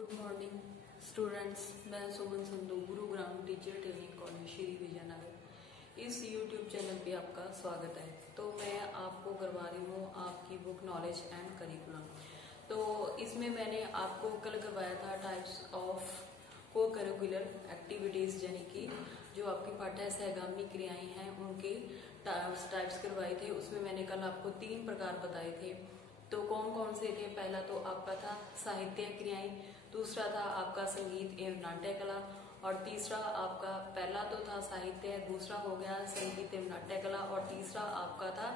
Good morning students, मैं Suman Sandhu, Gurugram teacher training college Shri Vijaynagar. इस YouTube channel पे आपका स्वागत है। तो मैं आपको करवा रही हूँ आपकी बुक नॉलेज एंड करिकुलम। तो इसमें मैंने आपको कल करवाया था टाइप्स ऑफ को करिकुलर एक्टिविटीज, यानी कि जो आपकी पाठ्य सहगामी क्रियाएं हैं उनके टाइप्स करवाए थे। उसमें मैंने कल आपको 3 प्रकार बताए थे। तो कौन कौन से थे? पहला तो आपका था साहित्य क्रियाएं, दूसरा था आपका संगीत एवं नाट्य कला, और तीसरा आपका पहला तो था साहित्य, दूसरा हो गया संगीत एवं नाट्य कला, और तीसरा आपका था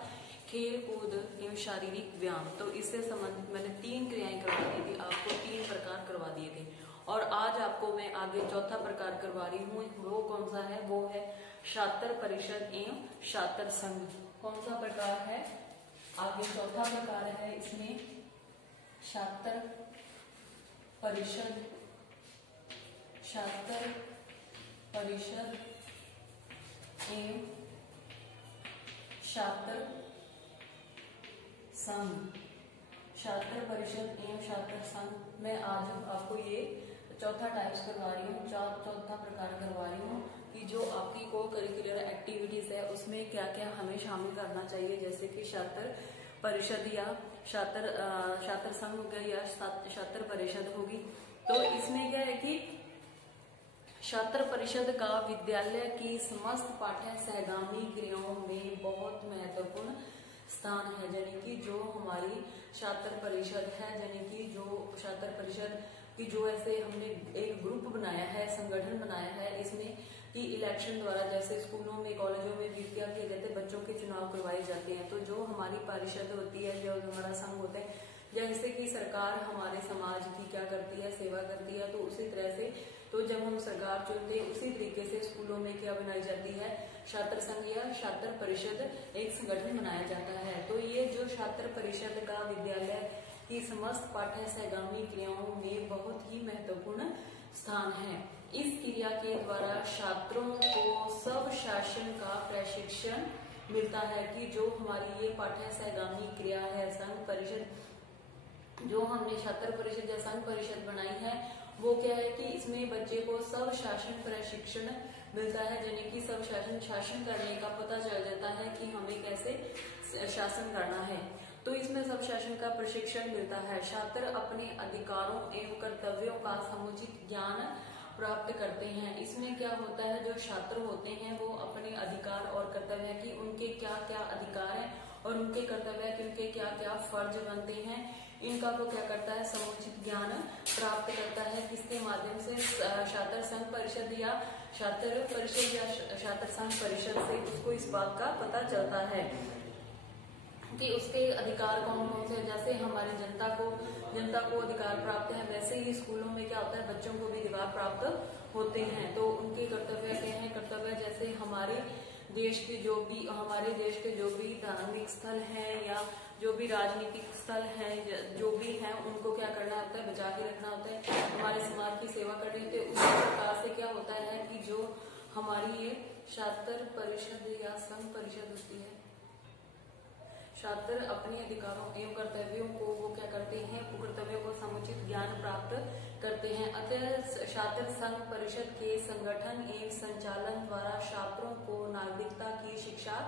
खेल कूद एवं शारीरिक व्यायाम। तो इससे संबंधित मैंने 3 क्रियाएं करवा दी थी, आपको 3 प्रकार करवा दिए थे। और आज आपको मैं आगे चौथा प्रकार करवा रही हूँ। वो कौन सा है? वो है छात्र परिषद एवं छात्र संघ। कौन सा प्रकार है? आगे चौथा प्रकार है इसमें छात्र परिषद, छात्र परिषद एवं छात्र संघ। छात्र परिषद एवं छात्र संघ मैं आज आपको ये चौथा टाइप्स करवा रही हूँ, चौथा प्रकार करवा रही हूँ कि जो आपकी को करिकुलर एक्टिविटीज है उसमें क्या क्या हमें शामिल करना चाहिए। जैसे कि छात्र परिषद या छात्र संघ हो गया या छात्र परिषद होगी। तो इसमें क्या है कि छात्र परिषद का विद्यालय की समस्त पाठ्य सहगामी क्रियाओं में बहुत महत्वपूर्ण स्थान है। यानी कि जो हमारी छात्र परिषद है, यानी कि जो छात्र परिषद की जो ऐसे हमने एक ग्रुप बनाया है, संगठन बनाया है, इसमें कि इलेक्शन द्वारा जैसे स्कूलों में कॉलेजों में भी क्या किए जाते हैं, बच्चों के चुनाव करवाए जाते हैं। तो जो हमारी परिषद होती है, जो हमारा संघ होता है, जैसे कि सरकार हमारे समाज की क्या करती है, सेवा करती है, तो उसी तरह से तो जब हम सरकार चुनते हैं उसी तरीके से स्कूलों में क्या बनाई जाती है, छात्र संघ या छात्र परिषद एक संगठन बनाया जाता है। तो ये जो छात्र परिषद का विद्यालय की समस्त पाठ्य सहगामी क्रियाओं में बहुत ही महत्वपूर्ण स्थान है। इस क्रिया के द्वारा छात्रों को सब शासन का प्रशिक्षण मिलता है कि जो हमारी ये पाठ्य सहगामी क्रिया है, संघ परिषद जो हमने छात्र परिषद या संघ परिषद बनाई है, वो क्या है कि इसमें बच्चे को सब शासन प्रशिक्षण मिलता है। यानी कि सब शासन करने का पता चल जाता है कि हमें कैसे शासन करना है। तो इसमें सब शासन का प्रशिक्षण मिलता है। छात्र अपने अधिकारों एवं कर्तव्यों का समुचित ज्ञान प्राप्त करते हैं। इसमें क्या होता है, जो छात्र होते हैं वो अपने अधिकार और कर्तव्य है कि उनके क्या क्या अधिकार है और उनके कर्तव्य है कि उनके क्या क्या फर्ज बनते हैं, इनका वो क्या करता है, समुचित ज्ञान प्राप्त करता है। किसके माध्यम से? छात्र संघ परिषद या छात्र परिषद या छात्र संघ परिषद से उसको इस बात का पता चलता है कि उसके अधिकार कौन कौन से। जैसे हमारे जनता को अधिकार प्राप्त है, वैसे ही स्कूलों में क्या होता है, बच्चों को भी अधिकार प्राप्त होते हैं। तो उनके कर्तव्य क्या है? कर्तव्य जैसे हमारे देश के जो भी धार्मिक स्थल हैं या जो भी राजनीतिक स्थल हैं, जो भी हैं, उनको क्या करना होता है, बचा के रखना होता है, हमारे समाज की सेवा करनी होती है। उसी प्रकार से क्या होता है कि जो हमारी ये छात्र परिषद या संघ परिषद होती है, छात्र अपने अधिकारों एवं कर्तव्यों को वो क्या करते हैं, कर्तव्यों को समुचित ज्ञान प्राप्त करते हैं। अतः छात्र संघ परिषद के संगठन एवं संचालन द्वारा छात्रों को नागरिकता की शिक्षा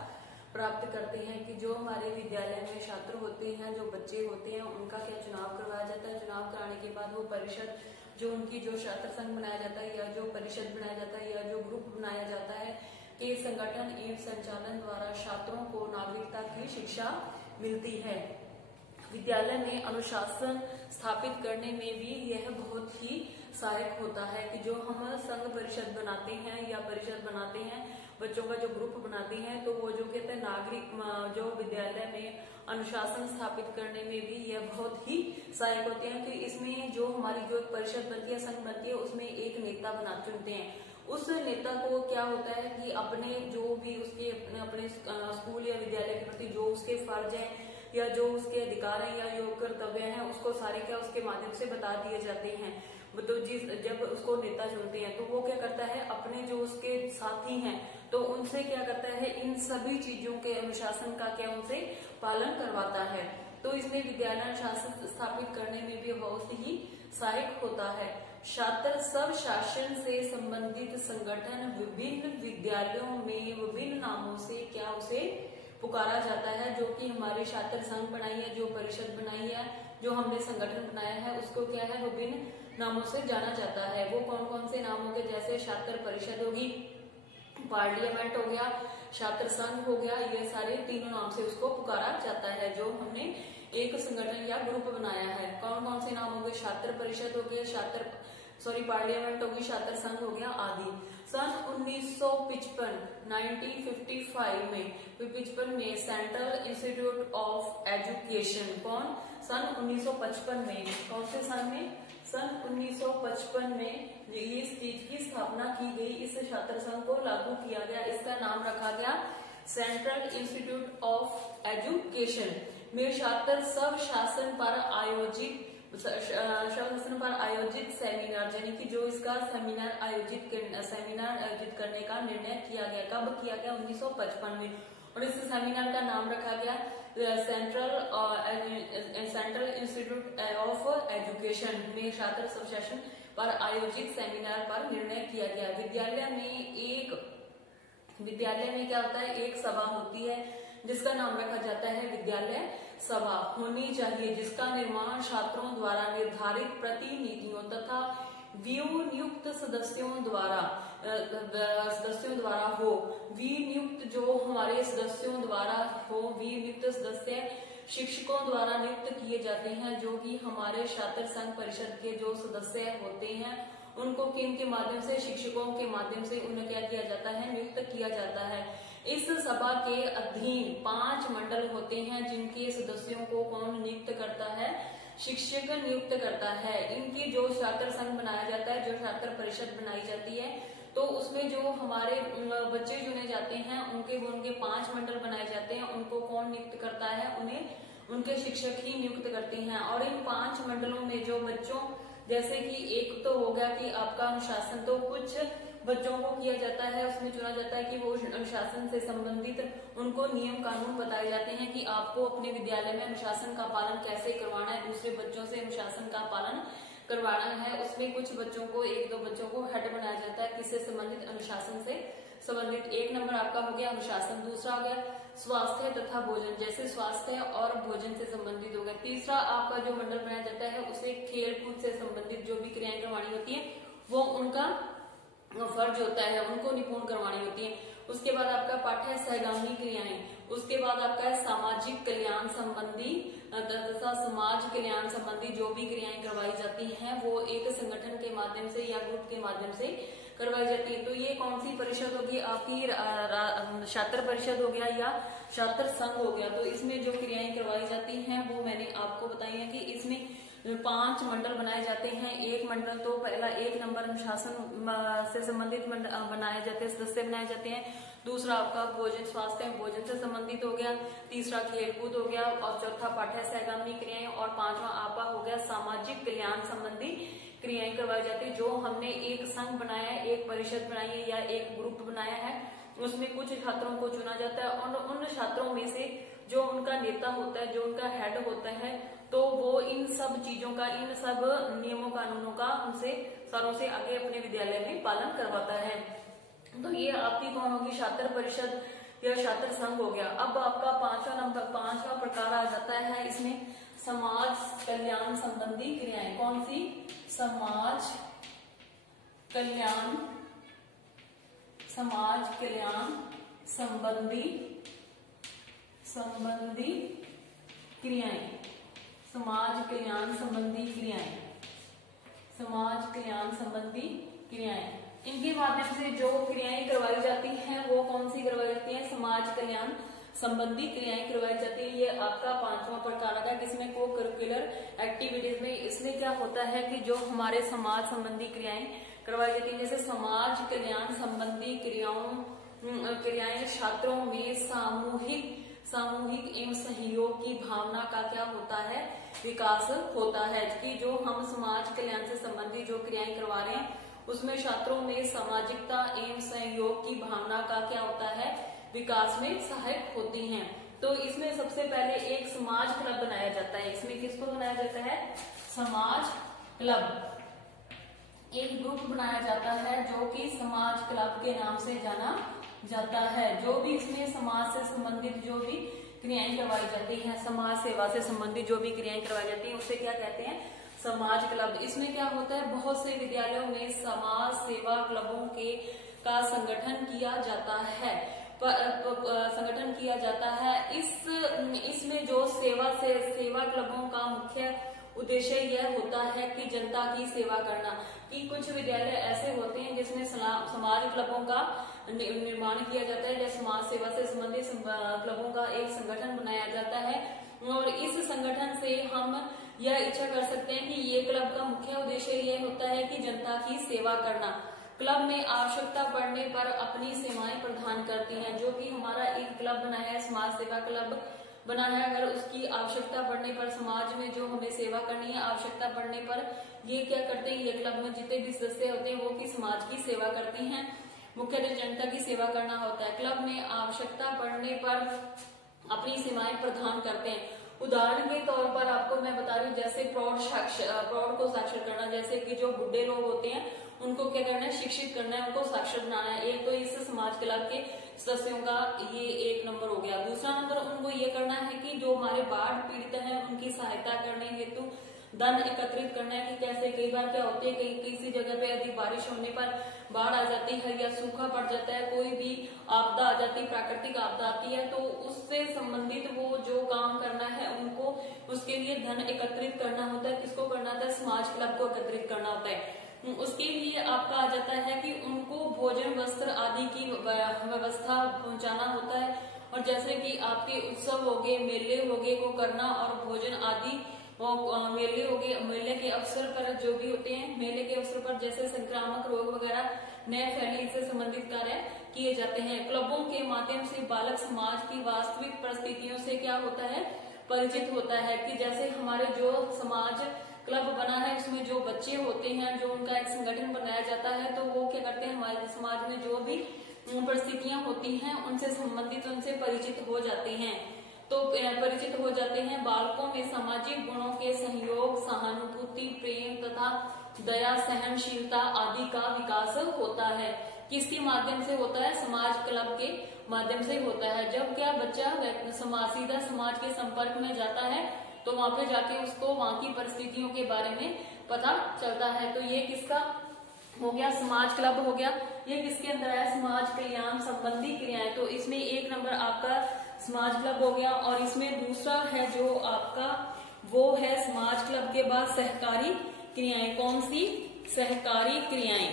प्राप्त करते हैं कि जो हमारे विद्यालय में छात्र होते हैं, जो बच्चे होते हैं, उनका क्या चुनाव करवाया जाता है। चुनाव कराने के बाद वो परिषद जो उनकी जो छात्र संघ बनाया जाता है या जो परिषद बनाया जाता है या जो ग्रुप बनाया जाता है के संगठन एवं संचालन द्वारा छात्रों को नागरिकता की शिक्षा मिलती है। विद्यालय में अनुशासन स्थापित करने में भी यह बहुत ही सहायक होता है कि जो हम संघ परिषद बनाते हैं या परिषद बनाते हैं, बच्चों का जो ग्रुप बनाते हैं, तो वो जो कहते हैं नागरिक जो विद्यालय में अनुशासन स्थापित करने में भी यह बहुत ही सहायक होते हैं। कि इसमें जो हमारी जो परिषद बनती है, संघ बनती है, उसमें एक नेता चुनते हैं। उस नेता को क्या होता है कि अपने जो भी उसके अपने स्कूल या विद्यालय के प्रति जो उसके फर्ज है या जो उसके अधिकार है या जो कर्तव्य है, उसको सारे क्या उसके माध्यम से बता दिए जाते हैं। तो जब उसको नेता चुनते हैं तो वो क्या करता है, अपने जो उसके साथी हैं तो उनसे क्या करता है, इन सभी चीजों के अनुशासन का क्या उनसे पालन करवाता है। तो इसमें विद्यालय अनुशासन स्थापित करने में भी बहुत ही सहायक होता है। छात्र सब शासन से संबंधित संगठन विभिन्न विद्यालयों में विभिन्न नामों से क्या उसे पुकारा जाता है। जो कि हमारे छात्र संघ बनाई है, जो परिषद बनाई है, जो हमने संगठन बनाया है, उसको क्या है विभिन्न नामों से जाना जाता है। वो कौन कौन से नाम होंगे, जैसे छात्र परिषद होगी, पार्लियामेंट हो गया, छात्र संघ हो गया, ये सारे तीनों नाम से उसको पुकारा जाता है जो हमने एक संगठन या ग्रुप बनाया है। कौन कौन से नाम होंगे, छात्र परिषद हो गया, पार्लियामेंट होगी, छात्र संघ हो गया आदि। सन 1955 में सेंट्रल इंस्टीट्यूट ऑफ एजुकेशन सन 1955 में, कौन से सन में, सन 1955 में इस चीज की स्थापना की गई, इस छात्र संघ को लागू किया गया, इसका नाम रखा गया सेंट्रल इंस्टीट्यूट ऑफ एजुकेशन में छात्र सब शासन पर आयोजित सेमिनार, यानी कि जो इसका सेमिनार आयोजित करने का निर्णय किया गया। कब किया गया, 1955 में। और इस सेमिनार का नाम रखा गया सेंट्रल इंस्टीट्यूट ऑफ एजुकेशन में छात्र सब शासन पर आयोजित सेमिनार पर निर्णय किया गया। विद्यालय में क्या होता है, एक सभा होती है जिसका नाम रखा जाता है विद्यालय सभा होनी चाहिए, जिसका निर्माण छात्रों द्वारा निर्धारित प्रतिनिधियों तथा नियुक्त सदस्यों द्वारा हो। विनियुक्त जो हमारे सदस्यों द्वारा हो, विनियुक्त सदस्य शिक्षकों द्वारा नियुक्त किए जाते हैं, जो कि हमारे छात्र संघ परिषद के जो सदस्य होते हैं उनको किन के माध्यम से, शिक्षकों के माध्यम से उन्हें क्या किया जाता है, नियुक्त किया जाता है। इस सभा के अधीन 5 मंडल होते हैं जिनके सदस्यों को कौन नियुक्त करता है, शिक्षक नियुक्त करता है। इनकी जो छात्र संघ बनाया जाता है, जो छात्र परिषद बनाई जाती है, तो उसमें जो हमारे बच्चे चुने जाते हैं उनके 5 मंडल बनाए जाते हैं। उनको कौन नियुक्त करता है, उन्हें उनके शिक्षक ही नियुक्त करते हैं। और इन 5 मंडलों में जो बच्चों, जैसे कि एक तो हो गया कि आपका अनुशासन, तो कुछ बच्चों को किया जाता है, उसमें चुना जाता है कि वो अनुशासन से संबंधित उनको नियम कानून बताए जाते हैं कि आपको अपने विद्यालय में अनुशासन का पालन कैसे करवाना है, दूसरे बच्चों से अनुशासन का पालन करवाना है। उसमें कुछ बच्चों को, 1-2 बच्चों को हेड बनाया जाता है, किससे संबंधित, अनुशासन से संबंधित। 1 नंबर आपका हो गया अनुशासन। दूसरा हो गया स्वास्थ्य तथा भोजन, जैसे स्वास्थ्य और भोजन से संबंधित हो गया। तीसरा आपका जो मंडल बनाया जाता है उसे खेल कूद से संबंधित जो भी क्रियाएं करवानी होती है वो उनका फर्ज होता है, उनको निपुण करवानी होती है। उसके बाद आपका पाठ्य सहगामी क्रियाएं, उसके बाद आपका सामाजिक कल्याण संबंधी तथा समाज कल्याण संबंधी जो भी क्रियाएं करवाई जाती हैं वो एक संगठन के माध्यम से या ग्रुप के माध्यम से करवाई जाती है। तो ये कौन सी परिषद होगी आपकी, छात्र परिषद हो गया या छात्र संघ हो गया। तो इसमें जो क्रियाएं करवाई जाती हैं वो मैंने आपको बताई है कि इसमें 5 मंडल बनाए जाते हैं। एक मंडल तो पहला 1 नंबर अनुशासन से संबंधित बनाए जाते हैं, सदस्य बनाए जाते हैं। दूसरा आपका भोजन, स्वास्थ्य भोजन से संबंधित हो गया। तीसरा खेलकूद हो गया और चौथा पाठ्य सहगामी क्रियाएं और 5वां आपका हो गया सामाजिक कल्याण संबंधी क्रियाएं करवाई जाती है। जो हमने एक संघ बनाया है, एक परिषद बनाई है या एक ग्रुप बनाया है, उसमें कुछ छात्रों को चुना जाता है और उन छात्रों में से जो उनका नेता होता है, जो उनका हेड होता है, तो वो इन सब चीजों का, इन सब नियमों कानूनों का उनसे सरों से आगे अपने विद्यालय में पालन करवाता है। तो ये आपकी कौन होगी, छात्र परिषद या छात्र संघ हो गया। अब आपका 5वां प्रकार आ जाता है इसमें समाज कल्याण संबंधी क्रियाएं। कौन सी, समाज कल्याण संबंधी क्रियाएं, समाज कल्याण संबंधी क्रियाएं। इनके माध्यम से जो क्रियाएं करवाई जाती हैं वो कौन सी करवाई जाती हैं, समाज कल्याण संबंधी क्रियाएं करवाई जाती है। ये आपका 5वां प्रकार है, किसमें, को करिकुलर एक्टिविटीज में। इसमें क्या होता है कि जो हमारे समाज संबंधी क्रियाएं करवाई जाती है, जैसे समाज कल्याण संबंधी क्रियाएं छात्रों में सामूहिक एवं सहयोग की भावना का क्या होता है, विकास होता है। कि जो हम समाज कल्याण से संबंधित जो क्रियाएं करवा रहे हैं उसमें छात्रों में सामाजिकता एवं सहयोग की भावना का क्या होता है, विकास में सहायक होती हैं। तो इसमें सबसे पहले एक समाज क्लब बनाया जाता है। इसमें किसको बनाया जाता है, समाज क्लब, एक ग्रुप बनाया जाता है जो कि समाज क्लब के नाम से जाना जाता है। जो भी इसमें समाज से संबंधित जो भी क्रियाएं करवाई जाती हैं, समाज सेवा से संबंधित जो भी क्रियाएं करवाई जाती हैं, उसे क्या कहते हैं, समाज क्लब। इसमें क्या होता है, बहुत से विद्यालयों में समाज सेवा क्लबों का संगठन किया जाता है। संगठन किया जाता है। इसमें जो सेवा क्लबों का मुख्य उद्देश्य यह होता है कि जनता की सेवा करना। कि कुछ विद्यालय ऐसे होते हैं जिसमें समाज क्लबों का निर्माण किया जाता है, या समाज सेवा से संबंधित क्लबों का एक संगठन बनाया जाता है, और इस संगठन से हम यह इच्छा कर सकते हैं कि ये क्लब का मुख्य उद्देश्य यह होता है कि जनता की सेवा करना। क्लब में आवश्यकता पड़ने पर अपनी सेवाएं प्रदान करती हैं। जो कि हमारा एक क्लब बना है, समाज सेवा क्लब बना है, अगर उसकी आवश्यकता पड़ने पर समाज में जो हमें सेवा करनी है, आवश्यकता पड़ने पर ये क्या करते हैं, ये क्लब में जितने भी सदस्य होते हैं वो कि समाज की सेवा करते हैं, मुख्यतः जनता की सेवा करना होता है। क्लब में आवश्यकता पड़ने पर अपनी सेवाएं प्रदान करते हैं। उदाहरण के तौर पर आपको मैं बता रही हूँ, जैसे प्रौढ़ को साक्षर करना, जैसे कि जो बुढ़े लोग होते हैं उनको क्या करना है, शिक्षित करना है, उनको साक्षर बनाना है। एक तो इस समाज क्लब के सदस्यों का ये एक नंबर हो गया। दूसरा नंबर उनको ये करना है कि जो हमारे बाढ़ पीड़ित हैं उनकी सहायता करने हेतु धन एकत्रित करना है। कि कैसे, कई बार क्या होते हैं, किसी जगह पे अधिक बारिश होने पर बाढ़ आ जाती है या सूखा पड़ जाता है, कोई भी आपदा आ जाती है, प्राकृतिक आपदा आती है, तो उससे संबंधित वो जो काम करना है उनको उसके लिए धन एकत्रित करना होता है। किसको करना होता है, समाज क्लब को एकत्रित करना होता है। उसके लिए आपका आ जाता है कि उनको भोजन वस्त्र आदि की व्यवस्था पहुंचाना होता है। और जैसे कि आपके उत्सव हो गए, मेले हो गए को करना, और भोजन आदि मेले हो गए, मेले के अवसर पर जो भी होते हैं, मेले के अवसर पर जैसे संक्रामक रोग वगैरह न फैले, से संबंधित कार्य किए जाते हैं। क्लबों के माध्यम से बालक समाज की वास्तविक परिस्थितियों से क्या होता है, परिचित होता है। कि जैसे हमारे जो समाज क्लब बना है उसमें जो बच्चे होते हैं, जो उनका एक संगठन बनाया जाता है, तो वो क्या करते हैं, हमारे समाज में जो भी परिस्थितियां होती हैं उनसे संबंधित, उनसे परिचित हो जाते हैं। तो परिचित हो जाते हैं। बालकों में सामाजिक गुणों के सहयोग, सहानुभूति, प्रेम तथा दया, सहनशीलता आदि का विकास होता है। किसके माध्यम से होता है, समाज क्लब के माध्यम से होता है। जब क्या बच्चा सीधा समाज के संपर्क में जाता है तो वहां पे जाके उसको वहां की परिस्थितियों के बारे में पता चलता है। तो ये किसका हो गया, समाज क्लब हो गया। ये किसके अंदर है, समाज कल्याण संबंधी क्रियाएं। तो इसमें एक नंबर आपका समाज क्लब हो गया। और इसमें दूसरा है जो आपका, वो है समाज क्लब के बाद सहकारी क्रियाएं। कौन सी, सहकारी क्रियाएं।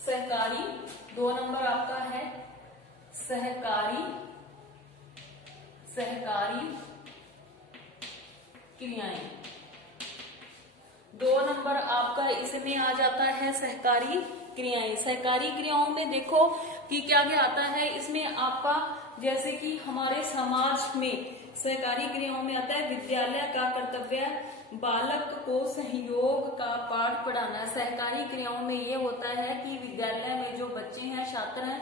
सहकारी 2 नंबर आपका है सहकारी क्रियाएं। 2 नंबर आपका इसमें आ जाता है सहकारी क्रियाएं। सहकारी क्रियाओं में देखो कि क्या क्या आता है इसमें आपका, जैसे कि हमारे समाज में सहकारी क्रियाओं में आता है विद्यालय का कर्तव्य बालक को सहयोग का पाठ पढ़ाना। सहकारी क्रियाओं में ये होता है कि विद्यालय में जो बच्चे हैं, छात्र हैं,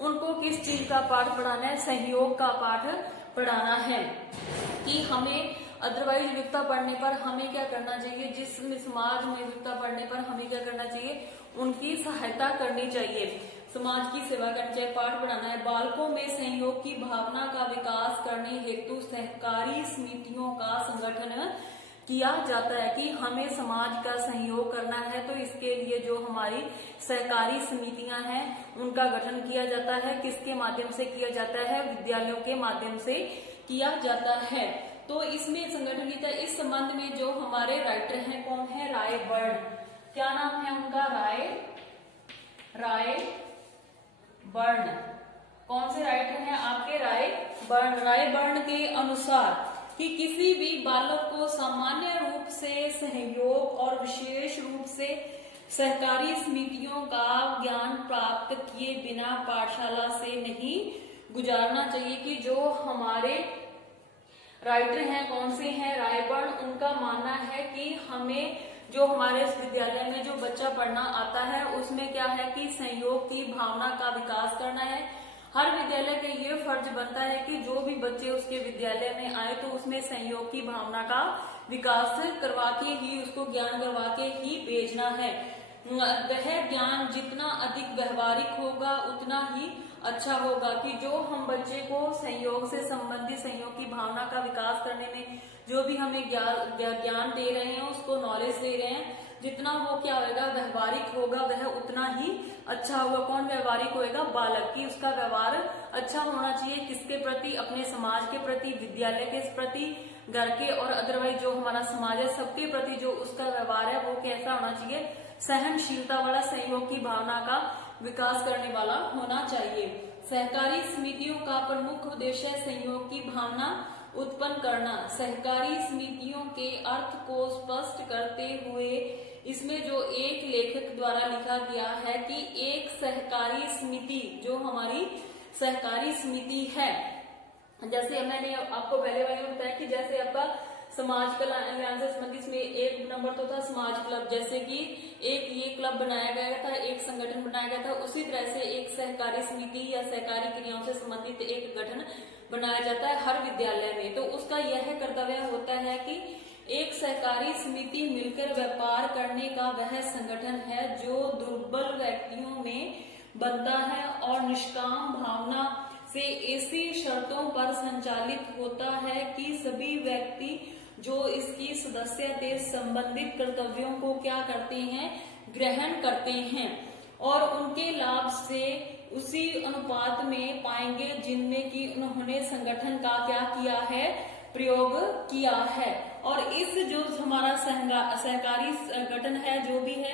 उनको किस चीज का पाठ पढ़ाना है, सहयोग का पाठ पढ़ाना है। कि हमें अदरवाइज विविधता पढ़ने पर हमें क्या करना चाहिए, जिस समाज में विविधता पढ़ने पर हमें क्या करना चाहिए, उनकी सहायता करनी चाहिए, समाज की सेवा करनी चाहिए, पाठ पढ़ाना है। बालकों में सहयोग की भावना का विकास करने हेतु सहकारी समितियों का संगठन किया जाता है। कि हमें समाज का सहयोग करना है तो इसके लिए जो हमारी सहकारी समितियां हैं उनका गठन किया जाता है। किसके माध्यम से किया जाता है, विद्यालयों के माध्यम से किया जाता है। तो इसमें संगठन की तरह इस संबंध में जो हमारे राइटर हैं, कौन है, रायबर्न। क्या नाम है उनका, रायबर्न। कौन से राइटर हैं आपके, रायबर्न। रायबर्न के अनुसार कि किसी भी बालक को सामान्य रूप से सहयोग और विशेष रूप से सहकारी समितियों का ज्ञान प्राप्त किए बिना पाठशाला से नहीं गुजारना चाहिए। कि जो हमारे राइटर हैं, कौन से हैं, रायबर्न, उनका मानना है कि हमें जो हमारे विद्यालय में जो बच्चा पढ़ना आता है उसमें क्या है कि सहयोग की भावना का विकास करना है। हर विद्यालय का ये फर्ज बनता है कि जो भी बच्चे उसके विद्यालय में आए तो उसमें सहयोग की भावना का विकास करवा के ही, उसको ज्ञान करवा के ही भेजना है। वह ज्ञान जितना अधिक व्यवहारिक होगा उतना ही अच्छा होगा। कि जो हम बच्चे को संयोग से संबंधित संयोग की भावना का विकास करने में जो भी हमें ज्ञान दे रहे हैं, उसको नॉलेज दे रहे हैं, जितना वो क्या होगा, व्यवहारिक होगा, वह उतना ही अच्छा होगा। कौन व्यवहारिक होएगा? बालक। की उसका व्यवहार अच्छा होना चाहिए, किसके प्रति? अपने समाज के प्रति, विद्यालय के प्रति, घर के और अदरवाइज जो हमारा समाज है सबके प्रति जो उसका व्यवहार है वो कैसा होना चाहिए? सहनशीलता वाला, सहयोग की भावना का विकास करने वाला होना चाहिए। सहकारी समितियों का प्रमुख उद्देश्य सहयोग की भावना उत्पन्न करना। सहकारी समितियों के अर्थ को स्पष्ट करते हुए इसमें जो एक लेखक द्वारा लिखा गया है कि एक सहकारी समिति, जो हमारी सहकारी समिति है, जैसे मैंने आपको पहले वाले में बताया कि जैसे आपका समाज कल्याण से संबंधित इसमें एक नंबर तो था समाज क्लब, जैसे कि एक ये क्लब बनाया गया था, एक संगठन बनाया गया था, उसी तरह से एक सहकारी समिति या सहकारी क्रियाओं से संबंधित एक गठन बनाया जाता है हर विद्यालय में। तो उसका यह कर्तव्य होता है कि एक सहकारी समिति मिलकर व्यापार करने का वह संगठन है जो दुर्बल व्यक्तियों में बनता है और निष्काम भावना से ऐसी शर्तों पर संचालित होता है कि सभी व्यक्ति जो इसकी सदस्यता से संबंधित कर्तव्यों को क्या करते हैं? ग्रहण करते हैं और उनके लाभ से उसी अनुपात में पाएंगे जिनमें कि उन्होंने संगठन का क्या किया है? प्रयोग किया है। और इस जो हमारा सहकारी संगठन है जो भी है,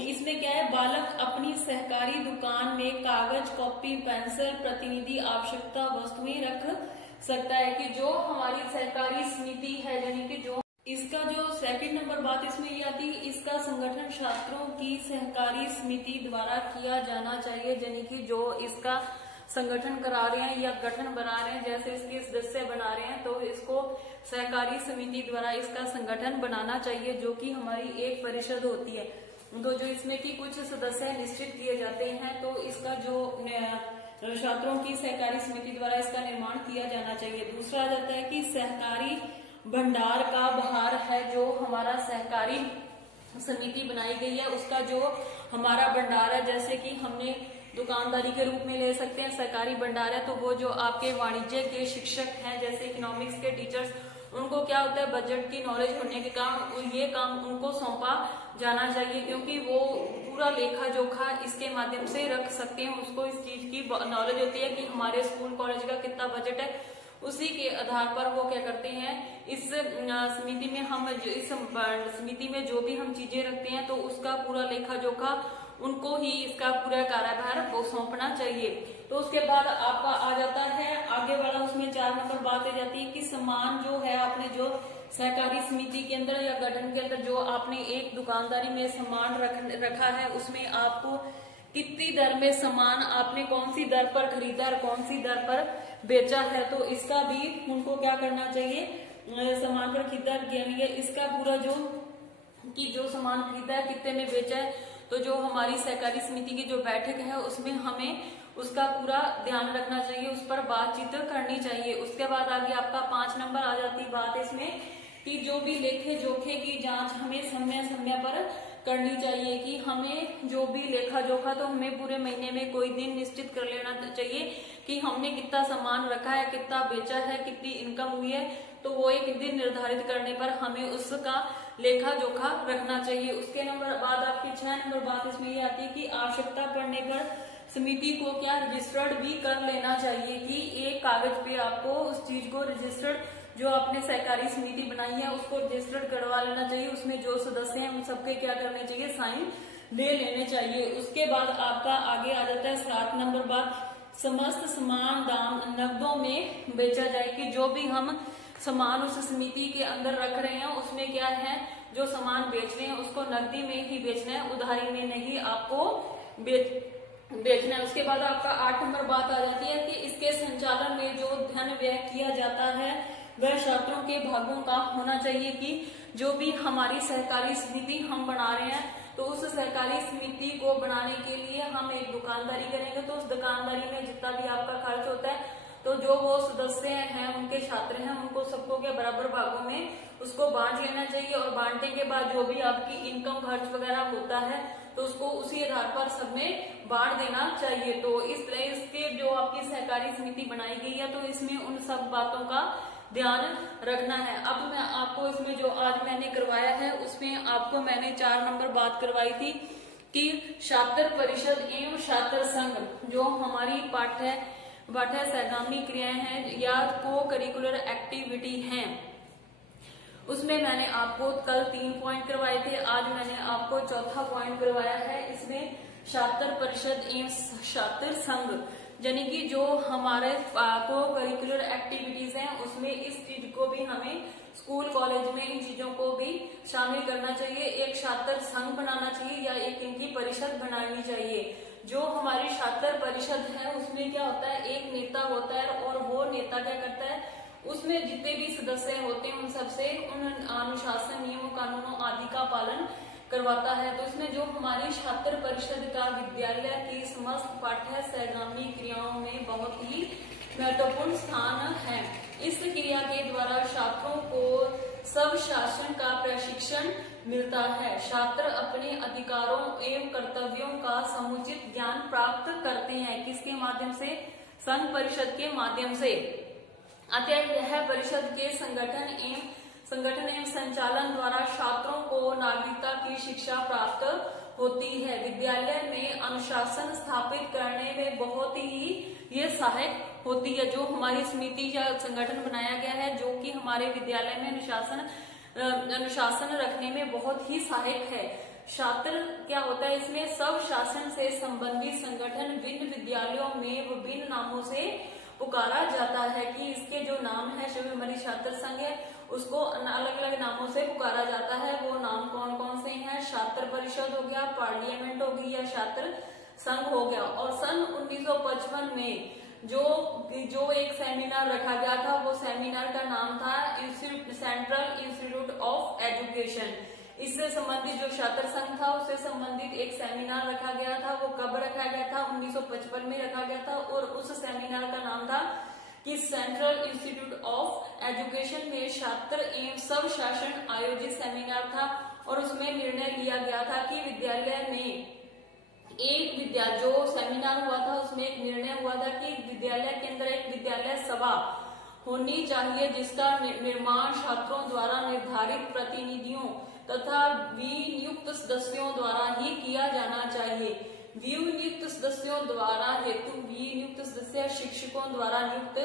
इसमें क्या है? बालक अपनी सहकारी दुकान में कागज, कॉपी, पेंसिल, प्रतिनिधि आवश्यकता वस्तुएं रख सकता है। कि जो हमारी सहकारी समिति है, यानी कि जो इसका जो सेकंड नंबर बात इसमें ये आती है, इसका संगठन छात्रों की सहकारी समिति द्वारा किया जाना चाहिए। यानी कि जो इसका संगठन करा रहे हैं या गठन बना रहे हैं, जैसे इसके सदस्य बना रहे हैं, तो इसको सहकारी समिति द्वारा इसका संगठन बनाना चाहिए, जो कि हमारी एक परिषद होती है। तो जो इसमें की कुछ सदस्य निश्चित किए जाते हैं, तो इसका जो छात्रों की सहकारी समिति द्वारा इसका निर्माण किया जाना चाहिए। दूसरा आ जाता है कि सहकारी भंडार का बाहर है, जो हमारा सहकारी समिति बनाई गई है उसका जो हमारा भंडार है, जैसे कि हमने दुकानदारी के रूप में ले सकते हैं सहकारी भंडार है, तो वो जो आपके वाणिज्य के शिक्षक हैं, जैसे इकोनॉमिक्स के टीचर्स, उनको क्या होता है? बजट की नॉलेज होने के कारण ये काम उनको सौंपा जाना चाहिए, क्योंकि वो पूरा लेखा जोखा इसके माध्यम से रख सकते हैं। उसको इस चीज की नॉलेज होती है कि हमारे स्कूल कॉलेज का कितना बजट है, उसी के आधार पर वो क्या करते हैं? इस समिति में हम इस समिति में जो भी हम चीजें रखते हैं, तो उसका पूरा लेखा जोखा उनको ही इसका पूरा कार्यभार को सौंपना चाहिए। तो उसके बाद आपका आ जाता है आगे वाला, उसमें 4 नंबर बात आ जाती है कि सामान जो है आपने जो सहकारी समिति के अंदर या गठन के अंदर जो आपने एक दुकानदारी में सामान रखा है, उसमें आपको कितनी दर में सामान आपने कौन सी दर पर खरीदा और कौन सी दर पर बेचा है, तो इसका भी उनको क्या करना चाहिए? सामान पर खरीदा यानी इसका पूरा जो सामान खरीदा है कितने में बेचा है, तो जो हमारी सहकारी समिति की जो बैठक है उसमें हमें उसका पूरा ध्यान रखना चाहिए, उस पर बातचीत करनी चाहिए। उसके बाद आगे आपका 5 नंबर आ जाती बात इसमें कि जो भी लेखे जोखे की जांच हमें समय पर करनी चाहिए। कि हमें जो भी लेखा जोखा, तो हमें पूरे महीने में कोई दिन निश्चित कर लेना चाहिए कि हमने कितना सामान रखा है, कितना बेचा है, कितनी इनकम हुई है, तो वो एक दिन निर्धारित करने पर हमें उसका लेखा जोखा रखना चाहिए। उसके बाद आपकी 6 नंबर बात इसमें ये आती है कि आवश्यकता पड़ने पर समिति को क्या रजिस्टर्ड भी कर लेना चाहिए। कि एक कागज पे आपको उस चीज को रजिस्टर्ड, जो आपने सहकारी समिति बनाई है उसको रजिस्टर्ड करवा लेना चाहिए। उसमें जो सदस्य हैं उन सबके क्या करने चाहिए? साइन ले लेने चाहिए। उसके बाद आपका आगे आ जाता है 7 नंबर बात, समस्त सामान दाम नकदों में बेचा जाए। कि जो भी हम सामान उस समिति के अंदर रख रहे हैं उसमें क्या है, जो सामान बेच रहे हैं उसको नकदी में ही बेचना है, उधारी में नहीं आपको बेचना है। उसके बाद आपका 8 नंबर बात आ जाती है कि इसके संचालन में जो धन व्यय किया जाता है वह छात्रों के भागों का होना चाहिए। कि जो भी हमारी सहकारी समिति हम बना रहे हैं, तो उस सहकारी समिति को बनाने के लिए हम एक दुकानदारी करेंगे, तो उस दुकानदारी में जितना भी आपका खर्च होता है तो जो वो सदस्य हैं, उनके छात्र हैं, उनको सबको के बराबर भागों में उसको बांट लेना चाहिए। और बांटने के बाद जो भी आपकी इनकम खर्च वगैरह होता है तो उसको उसी आधार पर सब में बांट देना चाहिए। तो इस तरह इसके जो आपकी सहकारी समिति बनाई गई है तो इसमें उन सब बातों का ध्यान रखना है। अब मैं आपको इसमें जो आज मैंने करवाया है उसमें आपको मैंने 4 नंबर बात करवाई थी कि छात्र परिषद एवं छात्र संघ जो हमारी पाठ्य सहगामी क्रियाएं हैं या को करिकुलर एक्टिविटी हैं, उसमें मैंने आपको कल 3 पॉइंट करवाए थे, आज मैंने आपको चौथा पॉइंट करवाया है। इसमें छात्र परिषद एवं छात्र संघ यानी कि जो हमारे को करिकुलर एक्टिविटीज हैं उसमें इस चीज को भी हमें स्कूल कॉलेज में इन चीजों को भी शामिल करना चाहिए। एक छात्र संघ बनाना चाहिए या एक इनकी परिषद बनानी चाहिए। जो हमारी छात्र परिषद है उसमें क्या होता है, एक नेता होता है और वो नेता क्या करता है, उसमें जितने भी सदस्य होते हैं उन सबसे उन अनुशासन नियमों कानूनों आदि का पालन करवाता है। तो इसमें जो हमारी छात्र परिषद का विद्यालय की समस्त पाठ्य सहगामी क्रियाओं में बहुत ही महत्वपूर्ण स्थान है। इस क्रिया के द्वारा छात्रों को सब शासन का प्रशिक्षण मिलता है। छात्र अपने अधिकारों एवं कर्तव्यों का समुचित ज्ञान प्राप्त करते हैं। किसके माध्यम से? संघ परिषद के माध्यम से। अतः यह परिषद के संगठन एवं संचालन द्वारा छात्रों को नागरिकता की शिक्षा प्राप्त होती है। विद्यालय में अनुशासन स्थापित करने में बहुत ही ये सहायक होती है। जो हमारी समिति या संगठन बनाया गया है जो कि हमारे विद्यालय में अनुशासन रखने में बहुत ही सहायक है। छात्र क्या होता है, इसमें सब शासन से संबंधित संगठन विभिन्न विद्यालयों में विभिन्न नामों से पुकारा जाता है कि इसके जो नाम है, जो हमारी छात्र संघ है उसको अलग अलग नामों से पुकारा जाता है। वो नाम कौन कौन से हैं? छात्र परिषद हो गया, पार्लियामेंट होगी या छात्र संघ हो गया। और सन 1955 में जो एक सेमिनार रखा गया था, वो सेमिनार का नाम था सेंट्रल इंस्टीट्यूट ऑफ एजुकेशन। इससे संबंधित जो छात्र संघ था उससे संबंधित एक सेमिनार रखा गया था। वो कब रखा गया था? 1955 में रखा गया था। और उस सेमिनार का नाम था कि सेंट्रल इंस्टीट्यूट ऑफ एजुकेशन में छात्र एवं सब शासन आयोजित सेमिनार था। और उसमें निर्णय लिया गया था कि विद्यालय में जो सेमिनार हुआ था उसमें एक निर्णय हुआ था कि विद्यालय के अंदर एक विद्यालय सभा होनी चाहिए जिसका निर्माण छात्रों द्वारा निर्धारित प्रतिनिधियों तथा विनियुक्त सदस्यों द्वारा ही किया जाना चाहिए। विनियुक्त सदस्यों द्वारा हेतु विनियुक्त सदस्य शिक्षकों द्वारा नियुक्त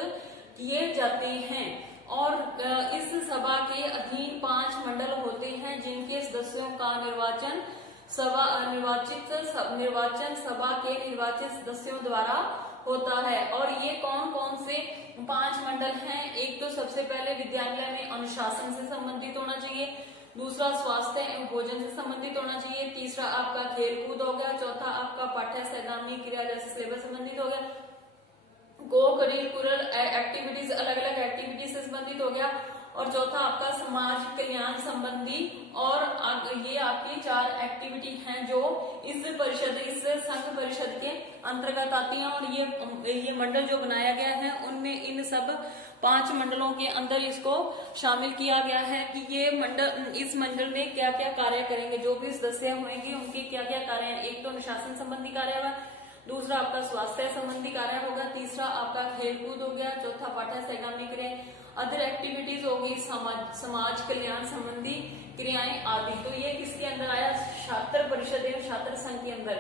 किए जाते हैं। और इस सभा के अधीन 5 मंडल होते हैं जिनके सदस्यों का निर्वाचन सभा के निर्वाचित सदस्यों द्वारा होता है। और ये कौन कौन से 5 मंडल हैं? एक तो सबसे पहले विद्यालय में अनुशासन से संबंधित होना चाहिए, दूसरा स्वास्थ्य एवं भोजन से संबंधित होना चाहिए, तीसरा आपका खेल कूद हो गया, चौथा आपका पाठ्य सहगामी क्रिया जैसे सिलेबस संबंधित हो गया, को करिकुलर एक्टिविटीज अलग अलग एक्टिविटीज से संबंधित हो गया, और चौथा आपका समाज कल्याण संबंधी। और ये आपकी 4 एक्टिविटी हैं जो इस संघ परिषद के अंतर्गत आती हैं। और ये मंडल जो बनाया गया है उनमें इन सब 5 मंडलों के अंदर इसको शामिल किया गया है कि ये इस मंडल में क्या क्या कार्य करेंगे। जो भी सदस्य होंगे उनके क्या क्या कार्य हैं। एक तो अनुशासन संबंधी कार्य होगा, दूसरा आपका स्वास्थ्य संबंधी कार्य होगा, तीसरा आपका खेल कूद हो गया, चौथा पाठ्य सहगामी क्रियाएं, अदर एक्टिविटीज होगी, समाज कल्याण संबंधी क्रियाएं आदि। तो ये किसके अंदर आया? छात्र परिषद एवं छात्र संघ के अंदर।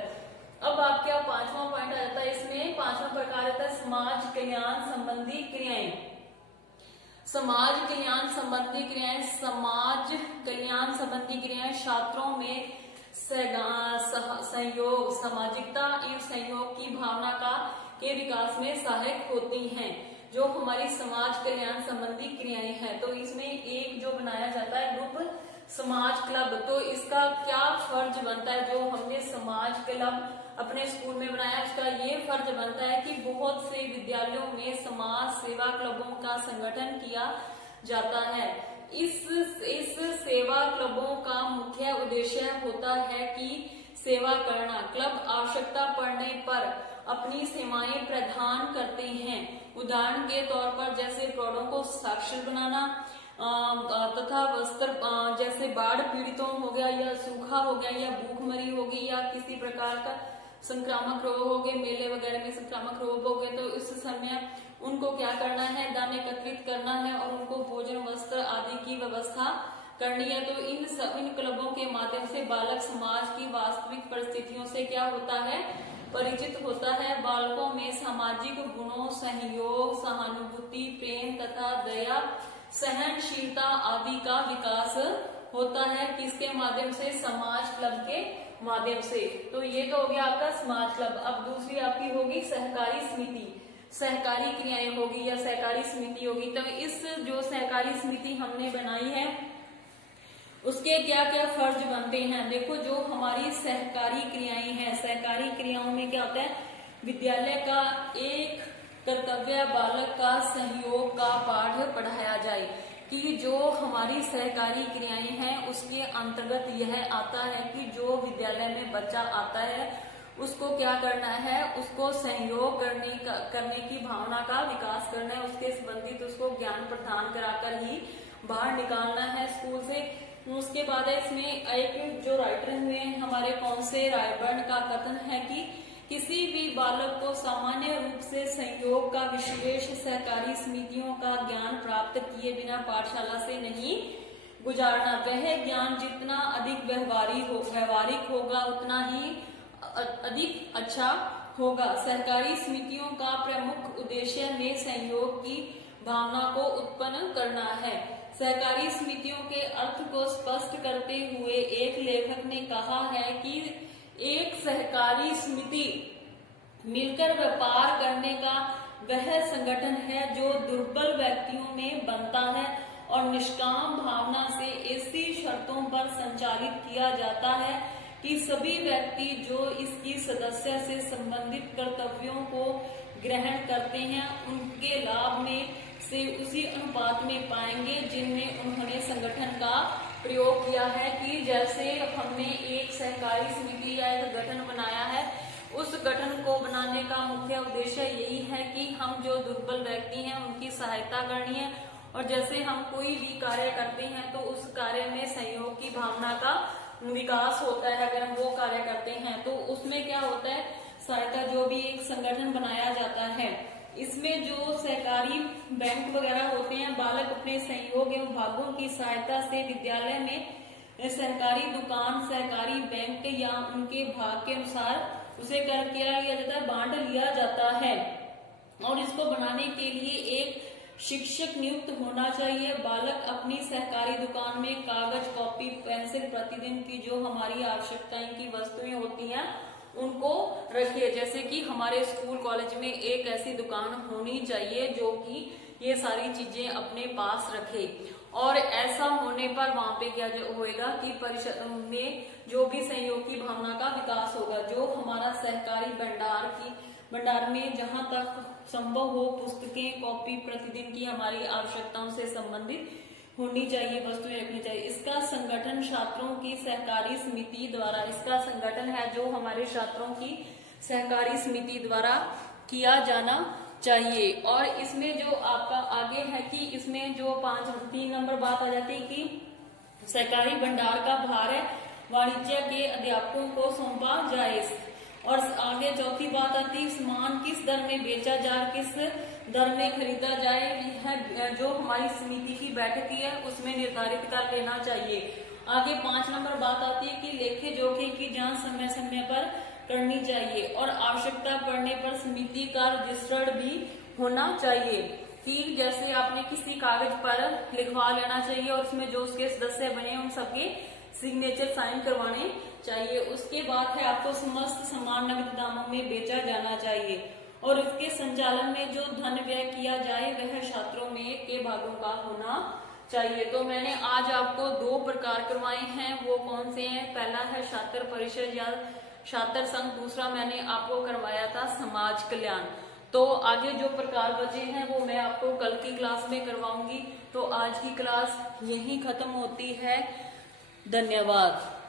अब आपके 5वां पॉइंट आ जाता है। इसमें 5वां प्रकार आता है समाज कल्याण संबंधी क्रियाएं। समाज कल्याण संबंधी क्रियाएं छात्रों में सहयोग, सामाजिकता एवं सहयोग की भावना के विकास में सहायक होती हैं। जो हमारी समाज कल्याण संबंधी क्रियाएं हैं, तो इसमें एक जो बनाया जाता है ग्रुप समाज क्लब। तो इसका क्या फर्ज बनता है? जो हमने समाज क्लब अपने स्कूल में बनाया उसका ये फर्ज बनता है कि बहुत से विद्यालयों में समाज सेवा क्लबों का संगठन किया जाता है। इस सेवा क्लबों का मुख्य उद्देश्य होता है कि सेवा करना। क्लब आवश्यकता पड़ने पर अपनी सेवाएं प्रदान करते हैं। उदाहरण के तौर पर जैसे प्रौढ़ों को साक्षर बनाना तथा वस्त्र, जैसे बाढ़ पीड़ितों हो गया या सूखा हो गया या भूखमरी होगी या किसी प्रकार का संक्रामक रोग हो गए, मेले वगैरह में संक्रामक रोग हो गए, तो इस समय उनको क्या करना है, दान एकत्रित करना है और उनको भोजन वस्त्र आदि की व्यवस्था करनी है। तो इन क्लबों के माध्यम से बालक समाज की वास्तविक परिस्थितियों से क्या होता है, परिचित होता है। बालकों में सामाजिक गुणों, सहयोग, सहानुभूति, प्रेम तथा दया, सहनशीलता आदि का विकास होता है। किसके माध्यम से, समाज क्लब के माध्यम से। तो ये तो हो गया आपका समाज क्लब। अब दूसरी आपकी होगी सहकारी समिति, सहकारी क्रियाएं होगी या सहकारी समिति होगी। तो इस जो सहकारी समिति हमने बनाई है उसके क्या क्या फर्ज बनते हैं। देखो, जो हमारी सहकारी क्रियाएं हैं, सहकारी क्रियाओं में क्या होता है, विद्यालय का एक कर्तव्य बालक का सहयोग का पाठ पढ़ाया जाए। कि जो हमारी सहकारी क्रियाएं हैं उसके अंतर्गत यह आता है कि जो विद्यालय में बच्चा आता है उसको क्या करना है, उसको सहयोग करने की भावना का विकास करना है, उसके संबंधित उसको ज्ञान प्रदान कराकर ही बाहर निकालना है स्कूल से। उसके बाद इसमें एक जो राइटर हुए हैं हमारे कौन से, रायबर्न का कथन है कि किसी भी बालक को सामान्य रूप से सहयोग का, विशेष सहकारी समितियों का ज्ञान प्राप्त किए बिना पाठशाला से नहीं गुजारना। वह ज्ञान जितना अधिक व्यवहारिक होगा उतना ही अधिक अच्छा होगा। सहकारी समितियों का प्रमुख उद्देश्य में सहयोग की भावना को उत्पन्न करना है। सहकारी समितियों के अर्थ को स्पष्ट करते हुए एक लेखक ने कहा है कि एक सहकारी समिति मिलकर व्यापार करने का वह संगठन है जो दुर्बल व्यक्तियों में बनता है और निष्काम भावना से ऐसी शर्तों पर संचालित किया जाता है कि सभी व्यक्ति जो इसकी सदस्य से संबंधित कर्तव्यों को ग्रहण करते हैं उनके लाभ में से उसी अनुपात में पाएंगे जिनमें उन्होंने संगठन का प्रयोग किया है। कि जैसे हमने एक सहकारी समिति या एक गठन बनाया है, उस गठन को बनाने का मुख्य उद्देश्य यही है कि हम जो दुर्बल व्यक्ति हैं उनकी सहायता करनी है और जैसे हम कोई भी कार्य करते हैं तो उस कार्य में सहयोग की भावना का विकास होता है। अगर हम वो कार्य करते हैं तो उसमें क्या होता है, सहायता, जो भी एक संगठन बनाया जाता है इसमें जो सहकारी बैंक वगैरह होते हैं, बालक अपने सहयोग एवं भागों की सहायता से विद्यालय में सहकारी दुकान, सहकारी बैंक या उनके भाग के अनुसार उसे क्या किया जाता है, बांट लिया जाता है। और इसको बनाने के लिए एक शिक्षक नियुक्त होना चाहिए। बालक अपनी सहकारी दुकान में कागज, कॉपी, पेंसिल, प्रतिदिन की जो हमारी आवश्यकताएं की वस्तुएं होती हैं उनको रखिए। जैसे कि हमारे स्कूल कॉलेज में एक ऐसी दुकान होनी चाहिए जो कि ये सारी चीजें अपने पास रखे। और ऐसा होने पर वहां पे क्या होएगा कि परिषद में जो भी सहयोग की भावना का विकास होगा। जो हमारा सहकारी भंडार में जहां तक संभव हो पुस्तकें, कॉपी, प्रतिदिन की हमारी आवश्यकताओं से संबंधित होनी चाहिए, वस्तुएं रखनी चाहिए। इसका संगठन छात्रों की सहकारी समिति द्वारा, इसका संगठन है जो हमारे छात्रों की सहकारी समिति द्वारा किया जाना चाहिए। और इसमें जो आपका आगे है कि इसमें जो 3 नंबर बात आ जाती है कि सहकारी भंडार का भार है वाणिज्य के अध्यापकों को सौंपा जाए। और आगे चौथी बात आती है सामान किस दर में बेचा जाए, किस दर में खरीदा जाए, यह जो हमारी समिति की बैठक है उसमें निर्धारित कर लेना चाहिए। आगे 5 नंबर बात आती है कि लेखे जोखे की जांच समय समय पर करनी चाहिए और आवश्यकता पड़ने पर समिति का रजिस्टर्ड भी होना चाहिए। कि जैसे आपने किसी कागज पर लिखवा लेना चाहिए और उसमें जो उसके सदस्य बने उन सबके सिग्नेचर साइन करवाने चाहिए। उसके बाद है आपको समस्त सामान नगद दामों में बेचा जाना चाहिए और इसके संचालन में जो धन व्यय किया जाए वह छात्रों में के भागों का होना चाहिए। तो मैंने आज आपको 2 प्रकार करवाए हैं, वो कौन से हैं, पहला है छात्र परिषद या छात्र संघ, दूसरा मैंने आपको करवाया था समाज कल्याण। तो आगे जो प्रकार बचे हैं वो मैं आपको कल की क्लास में करवाऊंगी। तो आज की क्लास यहीं खत्म होती है। धन्यवाद।